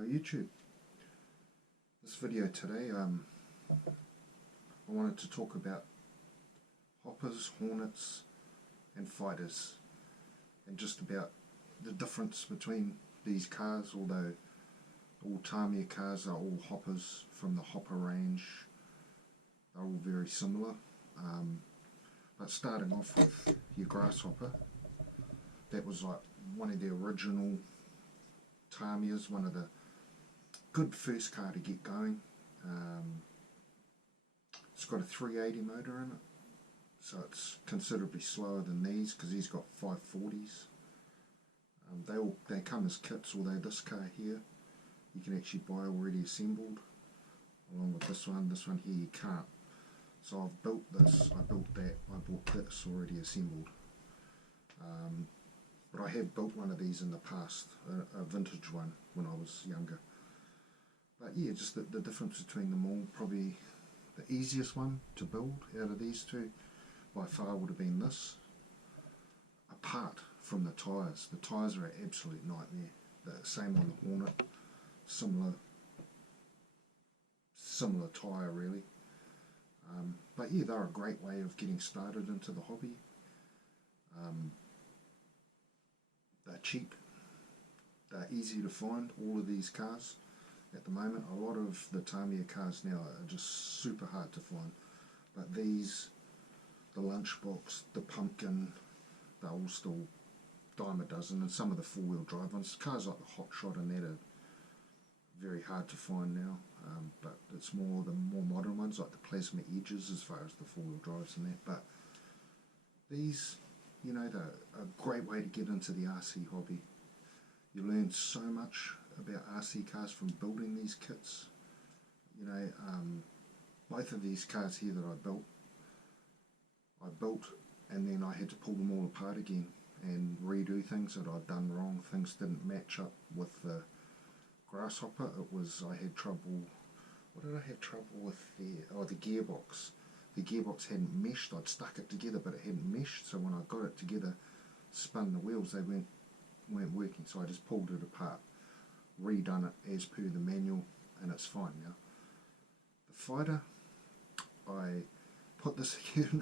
Hello YouTube. This video today, I wanted to talk about hoppers, hornets and fighters, and just about the difference between these cars. Although all Tamiya cars are all hoppers from the hopper range, they're all very similar, but starting off with your Grasshopper, that was like one of the original Tamiyas, one of the good first car to get going. It's got a 380 motor in it, so it's considerably slower than these because he's got 540s. They come as kits, although this car here you can actually buy already assembled, along with this one. This one here you can't. So I've built this, I built that, I bought this already assembled. But I have built one of these in the past, a vintage one when I was younger. But yeah, just the difference between them all. Probably the easiest one to build out of these two by far would have been this. Apart from the tyres. The tyres are an absolute nightmare. The same on the Hornet, similar tyre really. But yeah, they're a great way of getting started into the hobby. They're cheap, they're easy to find, all of these cars at the moment. A lot of the Tamiya cars now are just super hard to find, but these, the Lunchbox, the Pumpkin, they're all still dime a dozen, and some of the four-wheel drive ones. Cars like the Hot Shot and that are very hard to find now, but it's more the more modern ones like the Plasma Edges as far as the four-wheel drives and that. But these, you know, they're a great way to get into the RC hobby. You learn so much about RC cars from building these kits. You know, both of these cars here that I built and then I had to pull them all apart again and redo things that I'd done wrong. Things didn't match up with the Grasshopper. I had trouble, what did I have trouble with there? Oh, the gearbox. The gearbox hadn't meshed. I'd stuck it together but it hadn't meshed, so when I got it together, spun the wheels, they weren't working, so I just pulled it apart, redone it as per the manual, and it's fine now. The fighter, I put this again,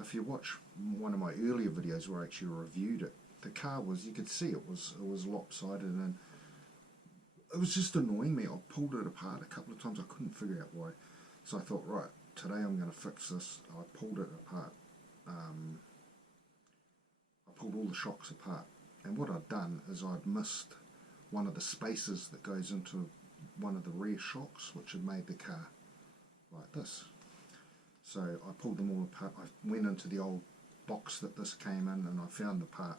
if you watch one of my earlier videos where I actually reviewed it, the car was, you could see it was lopsided, and it was just annoying me. I pulled it apart a couple of times, I couldn't figure out why, so I thought, right, today I'm going to fix this. I pulled it apart. I pulled all the shocks apart, and what I'd done is I'd missed one of the spaces that goes into one of the rear shocks, which had made the car like this. So I pulled them all apart. I went into the old box that this came in and I found the part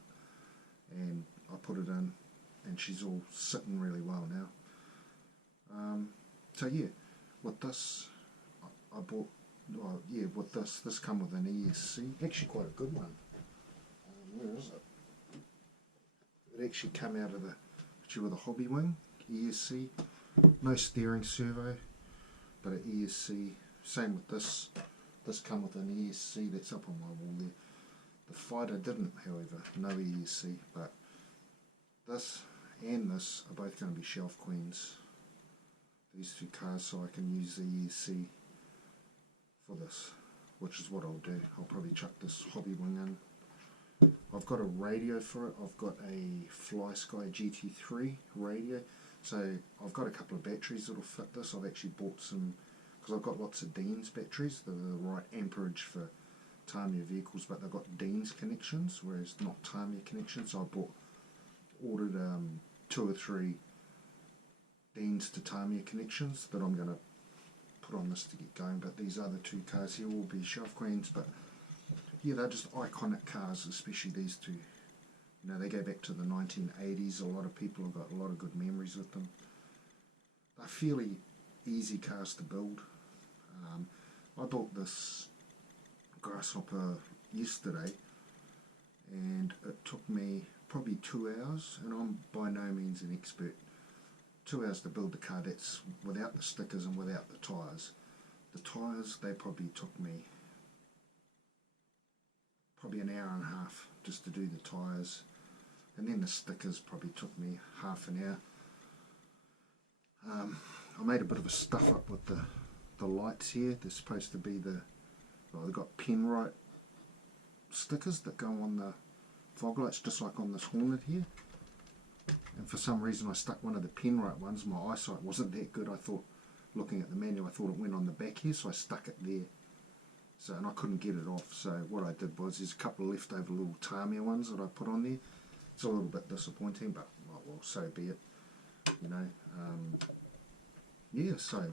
and I put it in, and she's all sitting really well now. So yeah, with this I bought, with this come with an ESC, actually quite a good one. Where is it? It actually came out of with a hobby wing, ESC, no steering servo, but an ESC. Same with this. This come with an ESC that's up on my wall there. The fighter didn't, however, no ESC, but this and this are both going to be shelf queens. These two cars, so I can use the ESC for this, which is what I'll do. I'll probably chuck this hobby wing in. I've got a radio for it. I've got a FlySky GT3 radio, so I've got a couple of batteries that'll fit this. I've actually bought some, because I've got lots of Dean's batteries. They're the right amperage for Tamiya vehicles, but they've got Dean's connections, whereas not Tamiya connections. So I ordered 2 or 3 Dean's to Tamiya connections that I'm going to put on this to get going. But these other 2 cars here will be shelf queens, but yeah, they're just iconic cars, especially these 2. You know, they go back to the 1980s. A lot of people have got a lot of good memories with them. They're fairly easy cars to build. I built this Grasshopper yesterday and it took me probably 2 hours, and I'm by no means an expert. 2 hours to build the car, that's without the stickers and without the tyres. The tyres, they probably took me probably an hour and a half just to do the tyres, and then the stickers probably took me half an hour. I made a bit of a stuff up with the lights here. They're supposed to be they've got penrite stickers that go on the fog lights, just like on this Hornet here. And for some reason I stuck one of the penrite ones. My eyesight wasn't that good. I thought, looking at the manual, I thought it went on the back here, so I stuck it there. So, and I couldn't get it off, so what I did was, there's a couple of leftover little Tamiya ones that I put on there. It's a little bit disappointing, but oh, well, so be it, you know. Yeah, so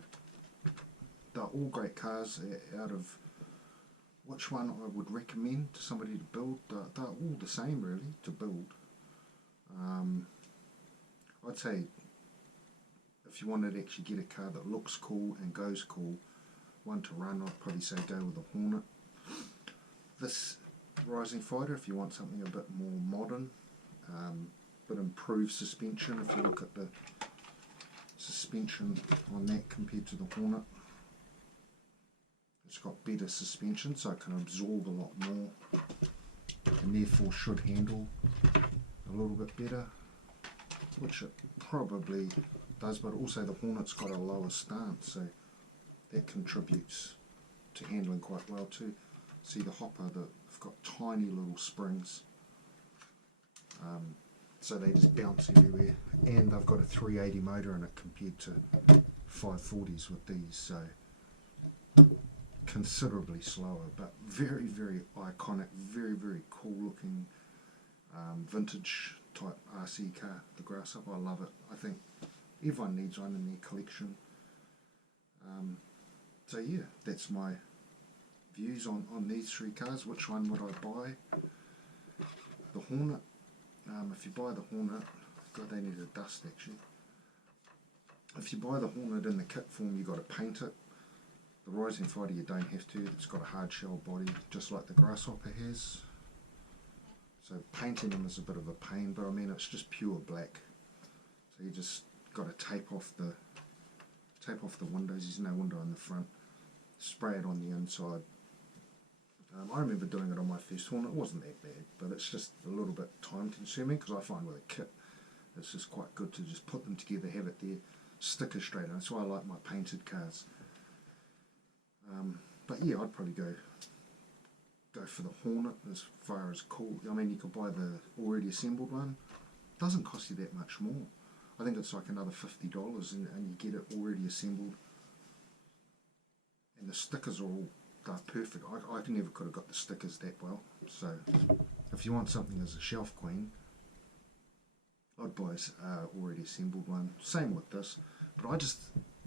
they're all great cars. Out of which one I would recommend to somebody to build, they're all the same really to build. I'd say if you wanted to actually get a car that looks cool and goes cool, one to run, I'd probably say go with the Hornet. This Rising Fighter, if you want something a bit more modern, but improved suspension, if you look at the suspension on that compared to the Hornet, it's got better suspension, so it can absorb a lot more and therefore should handle a little bit better, which it probably does. But also the Hornet's got a lower stance, so that contributes to handling quite well too. See the hopper, they've got tiny little springs, so they just bounce everywhere, and they've got a 380 motor in it compared to 540s with these, so considerably slower, but very, very iconic, very, very cool looking vintage type RC car, the Grasshopper. I love it. I think everyone needs one in their collection. So yeah, that's my views on these three cars. Which one would I buy? The Hornet. If you buy the Hornet, God, they need a dust actually. If you buy the Hornet in the kit form, you got to paint it. The Rising Fighter you don't have to. It's got a hard shell body, just like the Grasshopper has. So painting them is a bit of a pain, but I mean it's just pure black. So you just got to tape off the windows. There's no window in the front. Spray it on the inside. I remember doing it on my first Hornet. It wasn't that bad, but it's just a little bit time consuming, because I find with a kit it's just quite good to just put them together, have it there, stick it straight on. That's why I like my painted cars. But yeah, I'd probably go for the Hornet as far as cool. I mean, you could buy the already assembled one. It doesn't cost you that much more. I think it's like another $50 and you get it already assembled. And the stickers are all perfect. I never could have got the stickers that well. So if you want something as a shelf queen, I'd buy an already assembled one. Same with this. But I just,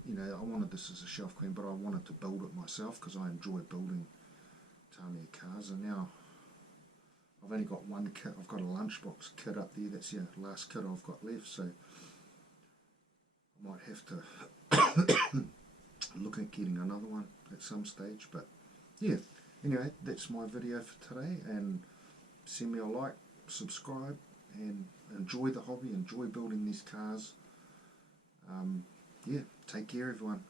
you know, I wanted this as a shelf queen, but I wanted to build it myself because I enjoy building Tamiya cars. And now I've only got one kit. I've got a lunchbox kit up there. That's the last kit I've got left. So I might have to look at getting another one at some stage. But yeah, anyway, that's my video for today, and send me a like, subscribe, and enjoy the hobby, enjoy building these cars. Yeah, take care everyone.